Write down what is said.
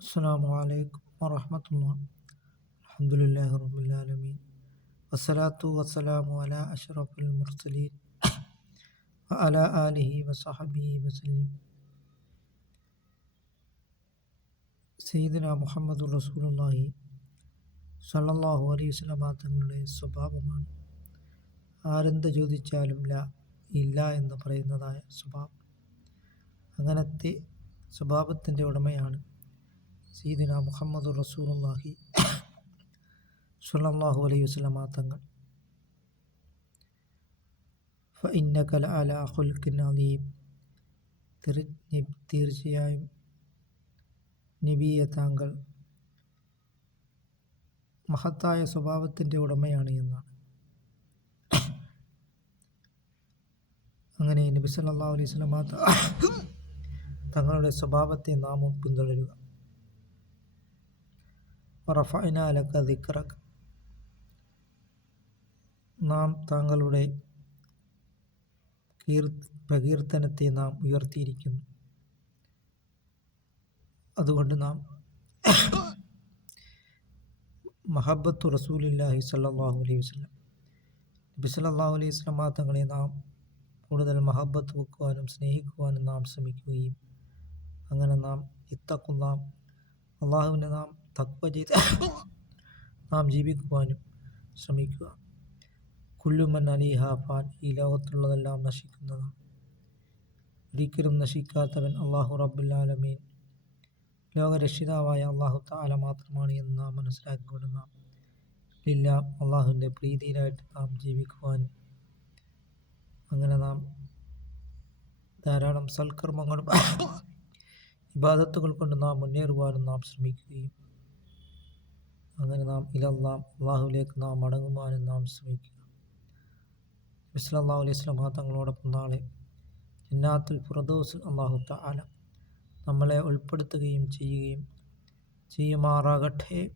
അസ്സാം വലൈക്കും വറഹമത്തല്ല അലഹമുല്ലാ റബുലാലമീൻ വസ്സലാത്തു വസ്സലാമു അല അഷ്റഫുൽ മുർസലീൻ അല ആലിഹി വസഹബി വസലീം സയ്യിദന മുഹമ്മദ് റസൂലുള്ളാഹി സല്ലല്ലാഹു അലൈഹി വസല്ലമ തങ്ങളുടെ സ്വഭാവമാണ്. ആരെന്ത് ചോദിച്ചാലും ല ഇല്ല എന്ന് പറയുന്നതായ സ്വഭാവം. അങ്ങനത്തെ സ്വഭാവത്തിന്റെ ഉടമയാണ് സീദിന മുഹമ്മദ് റസൂലുല്ലാഹി സല്ലാഹു അലൈഹി വസ്ലമാ തങ്ങൾ. ഫഇന്നകൽ അല അഹുൽക്കിൻ തീർച്ചയായും നിബിയ താങ്കൾ മഹത്തായ സ്വഭാവത്തിന്റെ ഉടമയാണ് എന്നാണ്. അങ്ങനെ നബി സല്ലാ അലൈഹി സ്വലമാ തങ്ങളുടെ സ്വഭാവത്തെ നാമം പിന്തുടരുക. റഫഅന ലക ദിക്റക. നാം താങ്കളുടെ കീർ പ്രകീർത്തനത്തെ നാം ഉയർത്തിയിരിക്കുന്നു. അതുകൊണ്ട് നാം മഹബത്തു റസൂലില്ലാഹി സല്ലാഹു അലൈഹി വസ്ലം നബി സല്ലാഹു അലൈഹി വസല്ലമ തങ്ങളെ നാം കൂടുതൽ മഹബത്ത് വെക്കുവാനും സ്നേഹിക്കുവാനും നാം ശ്രമിക്കുകയും അങ്ങനെ നാം ഇത്തക്കുന്ന അള്ളാഹുവിനെ നാം തക്വ ചെയ്ത് നാം ജീവിക്കുവാനും ശ്രമിക്കുക. കുല്ലുമൻ അലിഹ ഫാൻ ഈ ലോകത്തുള്ളതെല്ലാം നശിക്കുന്നതാണ് ഒരിക്കലും നശിക്കാത്തവൻ അള്ളാഹു റബ്ബുല്ലാലമീൻ ലോകരക്ഷിതാവായ അള്ളാഹു താല മാത്രമാണ് എന്ന് നാം മനസ്സിലാക്കിക്കൊണ്ട് നാം എല്ലാം അള്ളാഹുവിന്റെ പ്രീതിയിലായിട്ട് നാം ജീവിക്കുവാനും അങ്ങനെ നാം ധാരാളം സൽക്കർമ്മങ്ങളും ഇബാദത്തുകൾ കൊണ്ട് നാം മുന്നേറുവാനും നാം ശ്രമിക്കുകയും അങ്ങനെ നാം ഇലല്ലാം അള്ളാഹുവിലേക്ക് നാം മടങ്ങുവാനും നാം ശ്രമിക്കുക. വിസ്ലാഹു അലൈഹി സ്വലാം തങ്ങളോടൊപ്പം നാളെ ജന്നാത്തുൽ ഫുറദോസ് അള്ളാഹു താല നമ്മളെ ഉൾപ്പെടുത്തുകയും ചെയ്യുകയും ചെയ്യുമാറാകട്ടെ.